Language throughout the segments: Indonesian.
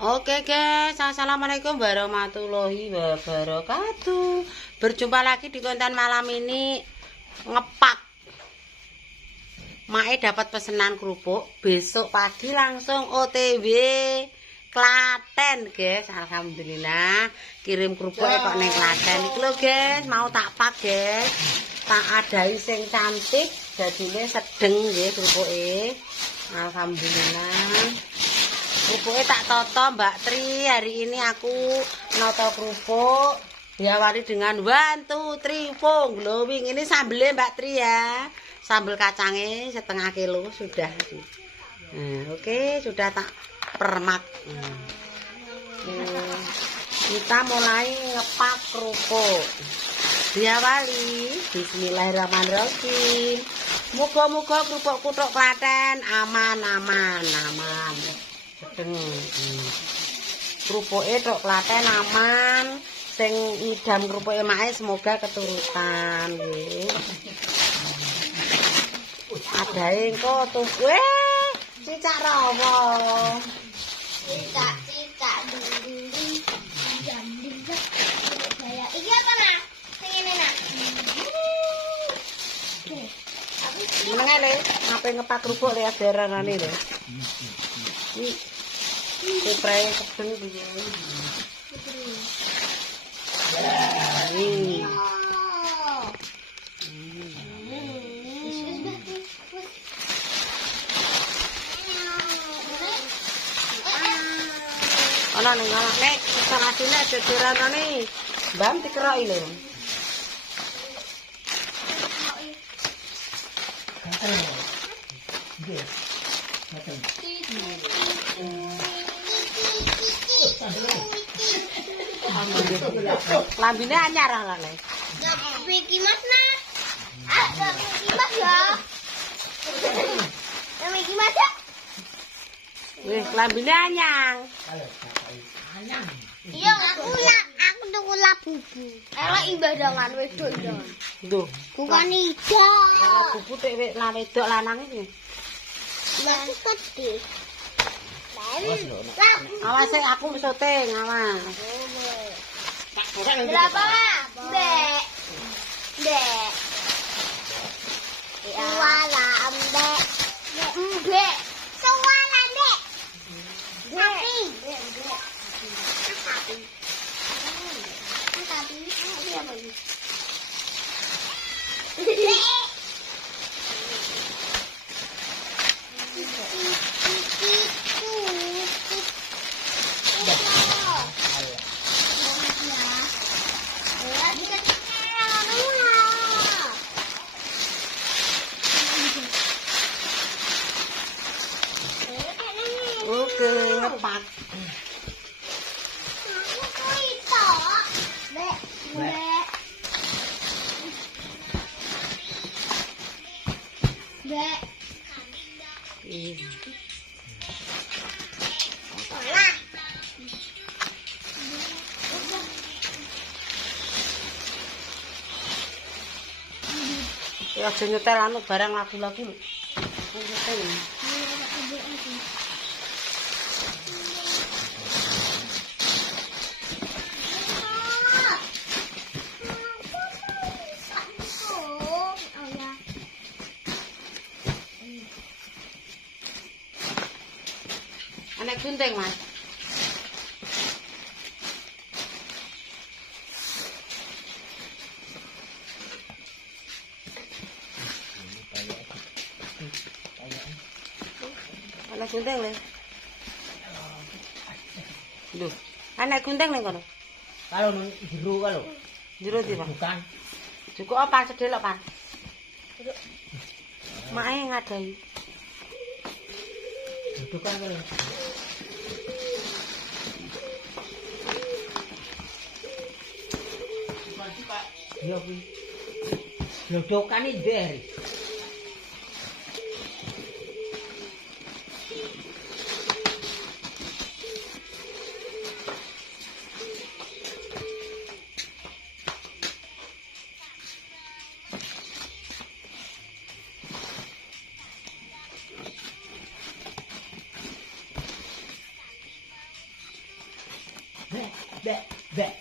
Oke guys, assalamualaikum warahmatullahi wabarakatuh. Berjumpa lagi di konten malam ini ngepak. Mae dapat pesanan kerupuk, besok pagi langsung OTW Klaten guys. Alhamdulillah kirim kerupuk kok neng Klaten. Iki lho guys, mau tak pak guys. Tak adai sing cantik, jadinya sedeng nggih kerupuke. Alhamdulillah. Kerupuknya tak toto Mbak Tri. Hari ini aku noto kerupuk diawali dengan 1, 2, 3, 4 glowing. Ini sambelnya Mbak Tri ya. Sambel kacangnya setengah kilo sudah. Oke, sudah tak permak. Kita mulai ngepak kerupuk. Diawali bismillahirrahmanirrahim. Muga-muga kerupuk kutuk Klaten aman. Kerupuke tok Klaten aman, sing ngidam kerupuke mae semoga keturutan nggih. Adae engko tuku cicak rawa. Cicak duri. Iki apa nak? Sing ngene nak. Menenge le, ngape ngepak kerupuk le adarane le. Spray kebeng piye. Ana ning ngalah nek salasine jejerane mbam dikeroki lho. Nggih. Lambine anyar lah le. Iki Mas nak. Iki Mas ya. Iki Mas ya. Wih, lambine anyang. Anyang. Iya, aku tuku labubu. Elek imbadangan wedok jangan. Lho, bukan ijo. Labubu tek wedok lanang iki. Lah gede. Awas aku syuting, awas. Berapa lah? Mbak. Suwala, mbak. Mbak. Suwala, mbak. Tapi. Oke, ngepak. Ya aja nyetel anu barang lagu-lagu lho. Anak gunting, Mas. Anak gunting le. Duh, anak gunting ning kono. Kalau nang jero kalau. Jero di, Pak. Bukan. Cukup apa sedelok, Pak? Mae ngadai. Bukan kalau. Ya kuwi. Blodokan iki der. bek bek.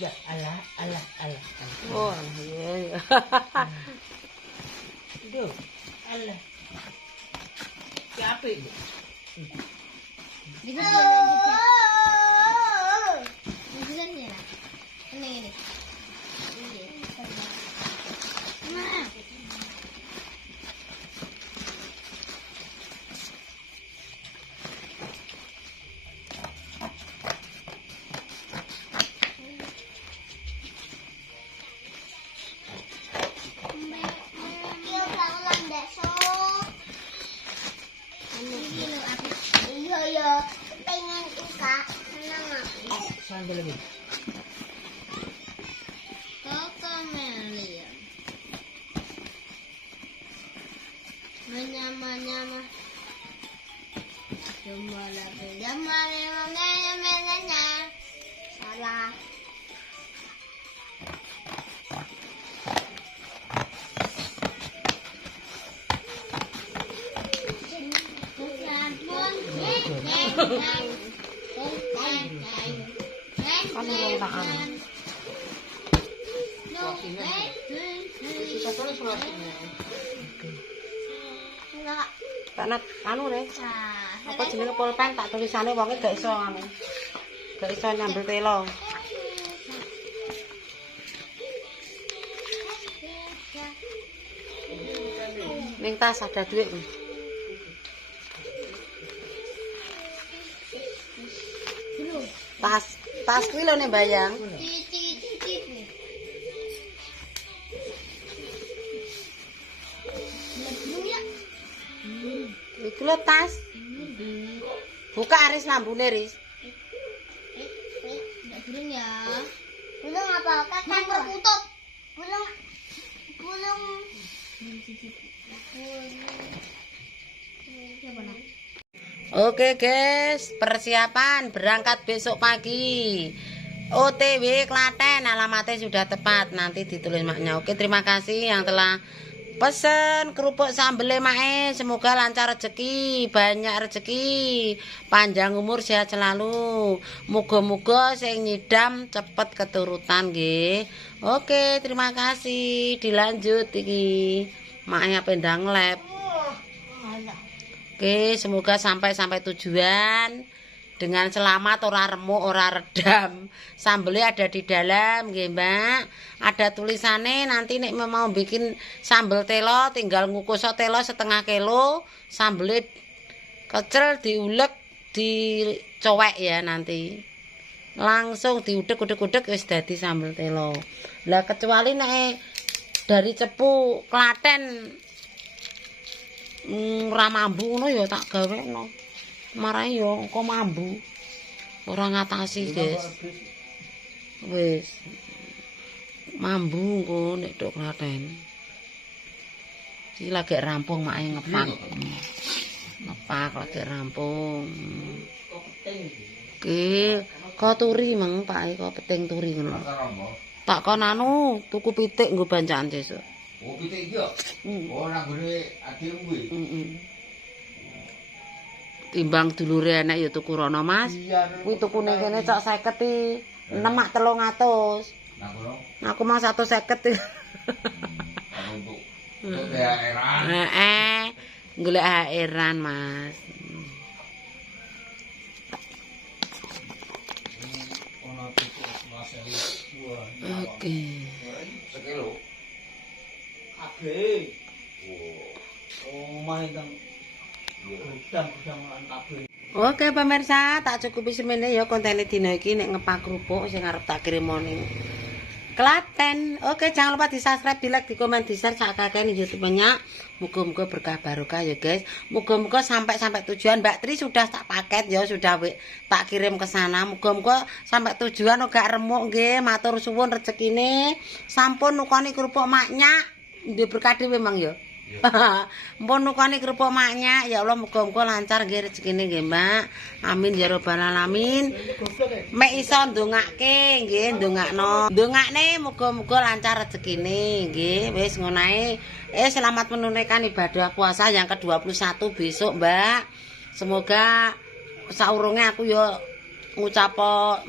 Ya, alah. Oh, iya. Duh, alah. Siapa itu? Sandal lagi. Salah. Tak anu deh. Apa jenenge pulpen tak tulisane wonge gak iso anu. Gak iso nyambel telo. Ning tas ada duit. Tas kuwi lho nek bayang. Iku lho tas. Buka Aris lambune, Ris. Enggak gulung ya. Gulung apa? Kan tertutup. Gulung. Oke guys, persiapan berangkat besok pagi. OTW Klaten, alamatnya sudah tepat, nanti ditulis maknya. Oke, terima kasih yang telah pesen kerupuk sambel mae. Semoga lancar rezeki, banyak rezeki, panjang umur, sehat selalu. Moga-moga sing nyidam cepet keturutan nggih. Oke, terima kasih. Dilanjut iki. Mae pendang lab. Oke, semoga sampai tujuan dengan selamat, ora remuk, ora redam. Sambelnya ada di dalam, nggih, Mbak. Ada tulisannya nanti nek mau bikin sambel telo tinggal ngukus telo setengah kilo, sambelnya kecel diulek, dicowek ya nanti. Langsung diudek-udek wis dadi sambel telo. Lah kecuali nek dari Cepu Klaten ora mambu ngono ya tak gawekno. Marahe ya engko mambu. Ora ngatasi, guys. Wis. Mambu engko nek tok Klaten. Iki lagi rampung mae ngepak. Ngepak lagi rampung. Oke, kok turi meng Pak, kok peting turi ngono. Tak kon anu tuku pitik nggo bancakan sesuk. Oh, pitik iki yo. Oh, nang gone adikmu kuwi. Timbang dulure enek ya tuku rono, Mas. Kuwi tukune kene cok 50 i 6 mak 300. Nang kono. Aku mau 150 i. Kalau untuk daerah. Golek HR-an, Mas. Oke. Sekilo. Kabeh. Omah ingkang gudang-gudangan kabeh. Oke pemirsa, tak cukupi semene ya konten dina iki nek ngepak kerupuk sing arep tak kirim ning Klaten. Oke, jangan lupa di-subscribe, di-like, di-komen, di-share sakake ning YouTube-nya. Muga-muga berkah barokah ya, guys. Muga-muga sampai tujuan. Mbak Tri sudah tak paket ya, sudah tak kirim ke sana. Muga-muga sampai tujuan gak remuk nggih. Matur suwun rezekine. Sampun nukoni kerupuk maknya. Ndek berkah dhewe memang ya. Mpun nukoni kerupuk maknya, ya Allah muga-muga lancar nggih rezekine nggih, Mbak. Amin ya rabbal alamin. Mek iso ndongake nggih, ndongakno. Ndongakne muga-muga lancar rezekine nggih. Wis ngono ae. Selamat menunaikan ibadah puasa yang ke-21 besok, Mbak. Semoga saurunge aku yo ngucap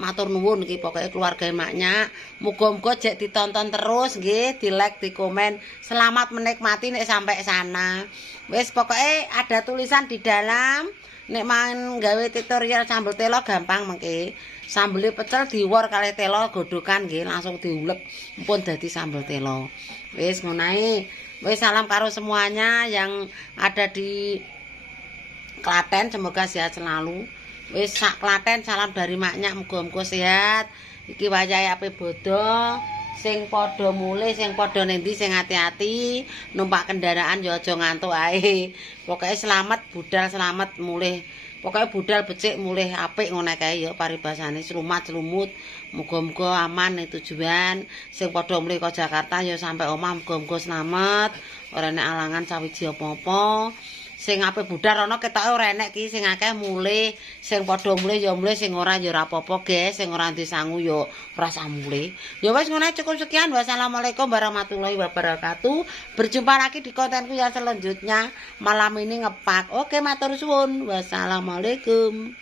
matur nuwun iki pokoke keluarga maknya. Muga-muga jek ditonton terus nggih, di-like, di-komen. Selamat menikmati nek sampai sana. Wis pokoke ada tulisan di dalam nek main gawe tutorial sambel telo gampang mengke. Sambele pecel diwor kali telo godhokan nggih langsung diulek pun dadi sambel telo. Wis ngono ae. Wis salam karo semuanya yang ada di Klaten, semoga sehat selalu. Wis sak Klaten salam dari maknya muga-muga sehat. Iki wayahe ape bodo sing padha mulih sing padha nendi sing ati-ati numpak kendaraan ya aja ngantuk ae. Pokoke selamat budal selamat mulih. Pokoke budal becik mulih apik ngono kae ya paribasane slumat slumut. Muga-muga aman ning tujuan. Sing padha mulih ke Jakarta ya sampai omah muga-muga selamat. Ora nek alangan sawiji apa-apa. Sing ape budal ana ketoke ora enek ki sing akeh mulih, sing padha mulih ya mulih, sing ora ya ora apa-apa, guys. Sing ora ndek sangu ya ora usah mulih. Ya wis ngono cukup sekian. Wassalamualaikum warahmatullahi wabarakatuh. Berjumpa lagi di kontenku yang selanjutnya. Malam ini ngepak. Oke, matur suwun. Wassalamualaikum.